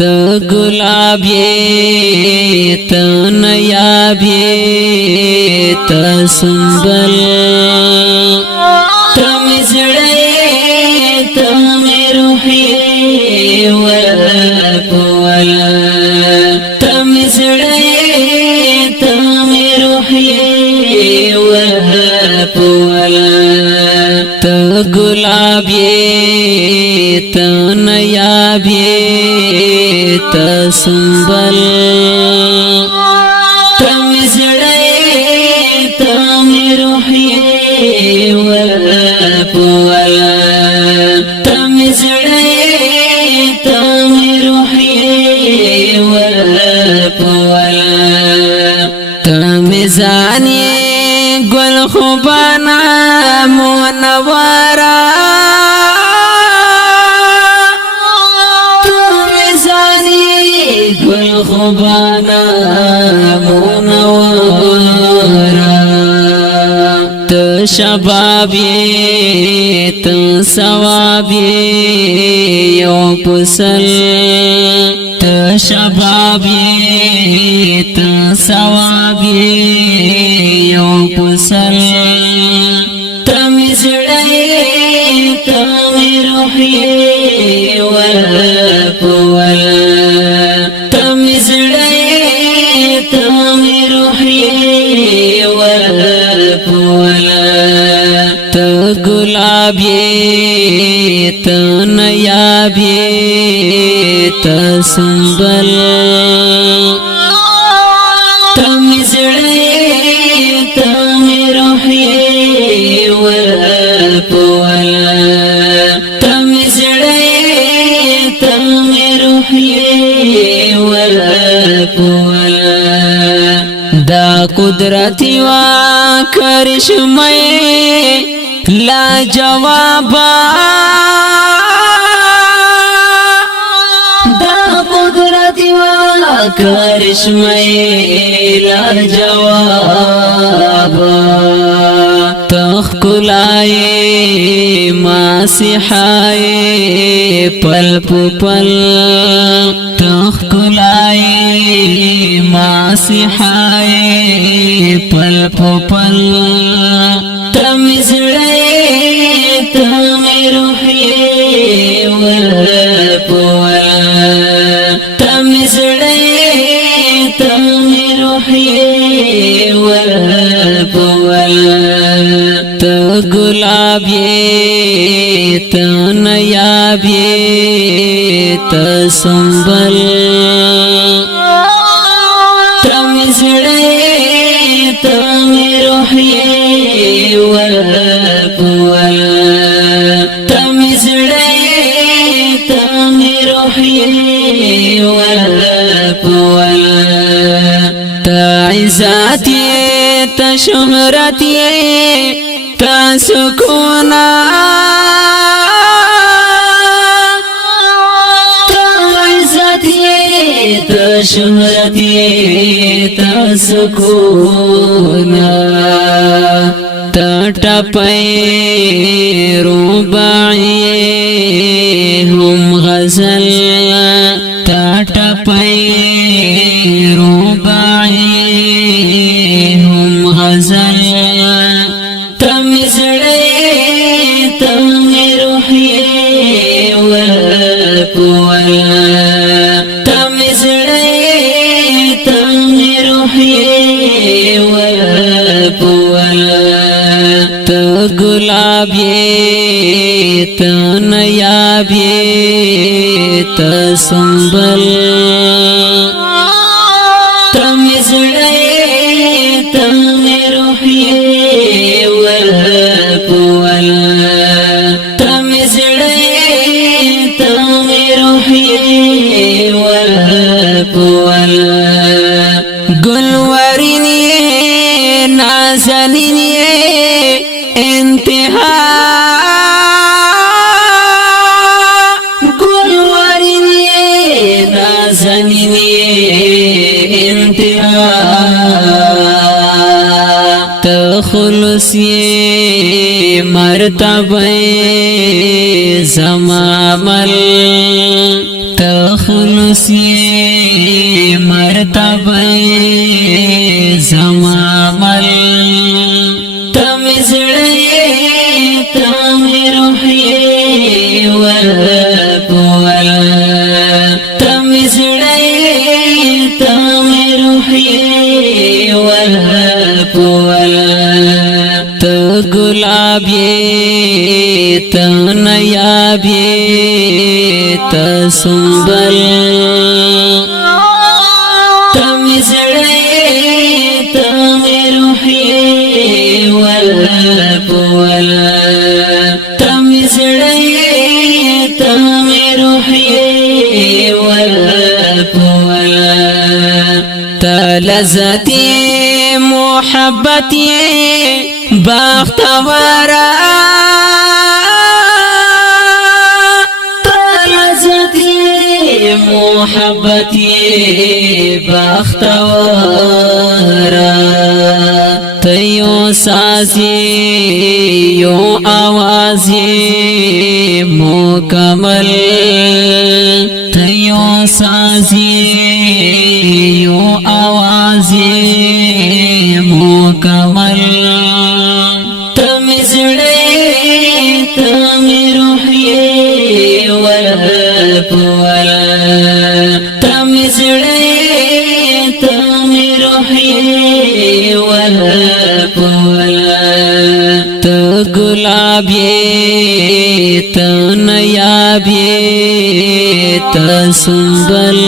ته ګلاب یې ته نیاب یې ته سنبل ته مې زړه یې ته مې روح یې ورکول ته مې زړه یې ته مې روح یې ورکول ته ګلاب یې ته نیاب یې ته سنبل ته مې زړه یې ته مې روح یې ورکول ته مې زړه یې ته مې روح یې ورکول ته مې ځان یې ګل خوبانه منوره گل خوبانا منورا تو شباب یہ تو ثواب یہ یو پسل تو شباب یہ تو ثواب یہ یو پسل تم زڑے تم روح یہ ورکول گلاب یې ته نیاب یې ته سنبل ته مې زړه یې ته مې روح یې ورکول ته مې زړه یې ته مې روح یې ورکول دا قدرت وا کرشمه لا جوابا دا قدرت والا کرشمه لا جوابا تخکلائے ماسحائے پل پل تخکلائے ماسحائے پل پل تم زړه تم روح یې ورکول تم زړه تم روح یې ورکول ته ګلاب یې ته نیاب یې ته سنبل تم زړه تم روح یې ورکول تم زړه تم روح یې ورکول ته عزت یې ته شهرت یې ته سکون ته عزت یې ته شهرت یې ته سکون ٹپے رباعی ہم غزل ٹپے رباعی ہم غزل تم زڑے تم روح یې ورکول تم زڑے تم روح یې ورکول گلاب یې ته نیاب یې ته سنبل تم زړه تم روح یې ورکول تم زړه تم روح یې ورکول گلورین یې نازنین یې انتہا گلورین یہ نازنین یہ انتہا تخلص یہ مرتبہ زمامل تخلص خلص یہ مرتبہ زمامل تم زڑے تم روحی والقول تم زڑے تم روحی والقول تو گلاب یہ تو نیاب یہ تو سنبل تم زڑے تم روحی والقول تم زڑے تم روحی والقول تلذتی محبتی بختورا تلذتی محبتی بختورا تیو سازی یو آوازی مکمل تیو سازی یو آوازی مکمل تم زڑے تم روحی والقول تم زڑے تم روحی والقول تو گلاب یہ تو نیاب یہ تو سنبل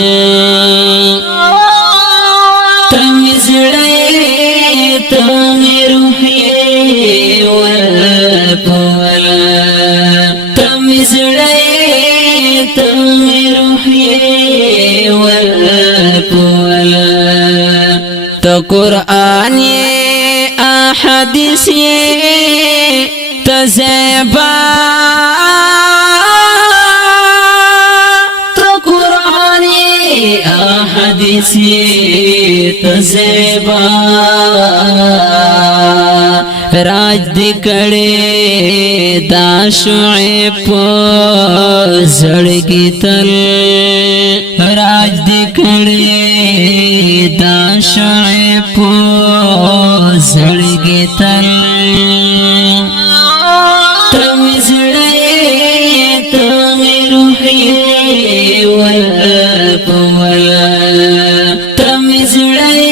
تم زڑے تم روحی والقول تم زڑے تم روحی والقول تو قرآن احادیث تو زیبا تو قرآن احادیث تو زیبا راج دکڑے دا شعیب زڑگی تل راج دکڑے دا شعیب زڑگی تل تم زڑے تم روحی والقول تم زڑے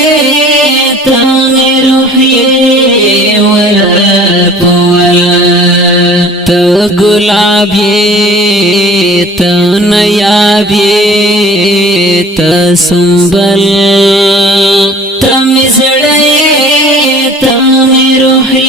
تم روحی والقول تو گلاب یہ تو نیاب یہ تو سنبل تم زڑے تم روحی